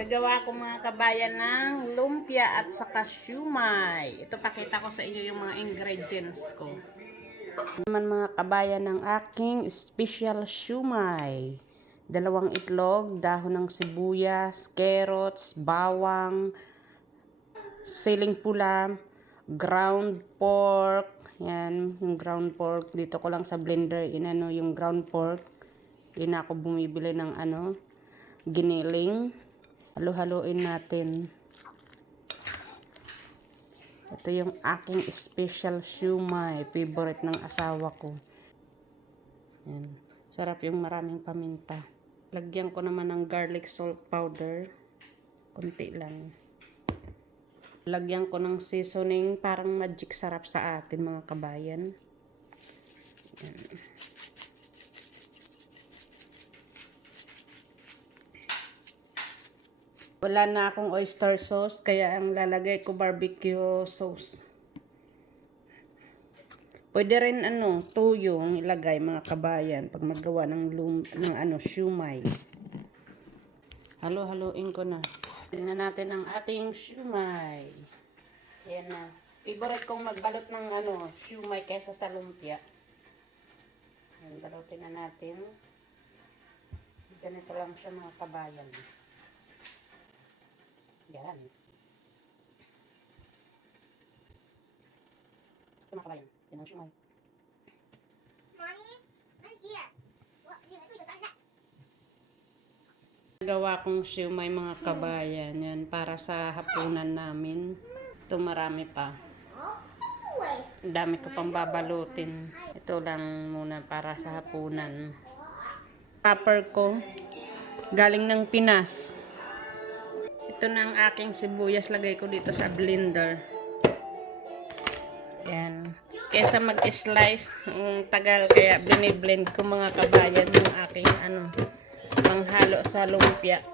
Gagawa ko mga kabayan ng lumpia at saka siumay. Ito pakita ko sa inyo yung mga ingredients ko. Naman mga kabayan ng aking special siumay. 2 itlog, dahon ng sibuyas, carrots, bawang, siling pula, ground pork. Yan, yung ground pork. Dito ko lang sa blender inano yung ground pork. Hindi na ako bumibili ng giniling. Halo-haloin natin. Ito yung aking special siumay. Favorite ng asawa ko. Yan. Sarap yung maraming paminta. Lagyan ko naman ng garlic salt powder. Kunti lang. Lagyan ko ng seasoning. Parang magic sarap sa atin mga kabayan. Yan. Wala na akong oyster sauce, kaya ang lalagay ko barbecue sauce. Pwede rin tuyo ang ilagay mga kabayan pag magawa ng siumay. Halo-haloin ko na. Tingnan natin ang ating siumay. Ayan na. Favorite kong magbalot ng siumay kaysa sa lumpia. Ayan, balutin na natin. Ganito lang siya mga kabayan. Yan. Ito mga kabayan. Yan ang siumay. Mommy, I'm here. What? You got that? Gawa kong siumay mga kabayan. Yan para sa hapunan namin. Ito marami pa. Always. Ang dami ko pang babalutin. Ito lang muna para sa hapunan. Wrapper ko. Galing ng Pinas. Ito na ang aking sibuyas. Lagay ko dito sa blender. Yan. Kesa mag-slice, tagal kaya biniblend ko mga kabayan yung aking panghalo sa lumpia.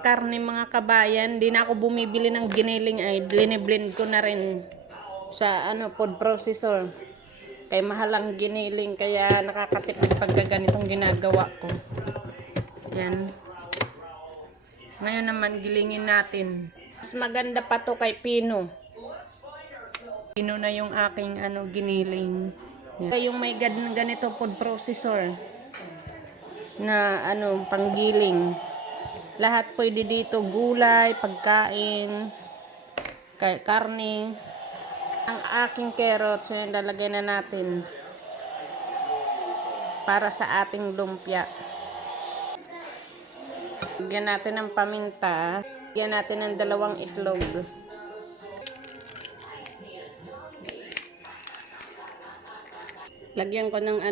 Karne mga kabayan, di na ako bumibili ng giniling ay blend ko na rin sa food processor. Kaya mahal ang giniling kaya nakakatipid pag ganitong ginagawa ko. Yan. Ngayon naman gilingin natin. Mas maganda pa to kay Pino. Pino na yung aking giniling. Yan. Yung may ganito food processor na panggiling. Lahat pwede dito, gulay, pagkain, karne. Ang aking carrots, yun, lalagay na natin para sa ating lumpia. Lagyan natin ng paminta. Lagyan natin ng 2 itlog. Lagyan ko ng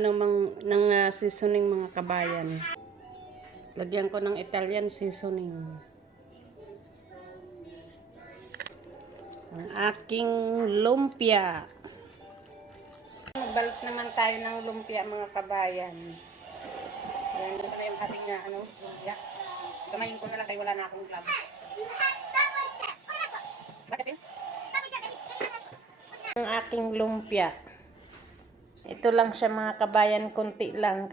seasoning mga kabayan. Lagyan ko ng Italian seasoning. Ang aking lumpia. Nagbalot naman tayo ng lumpia mga kabayan. Ayan, ito na yung ating lumpia. Kamayin ko na lang kaya wala na akong gloves. Ang aking lumpia. Ito lang siya mga kabayan, konti lang.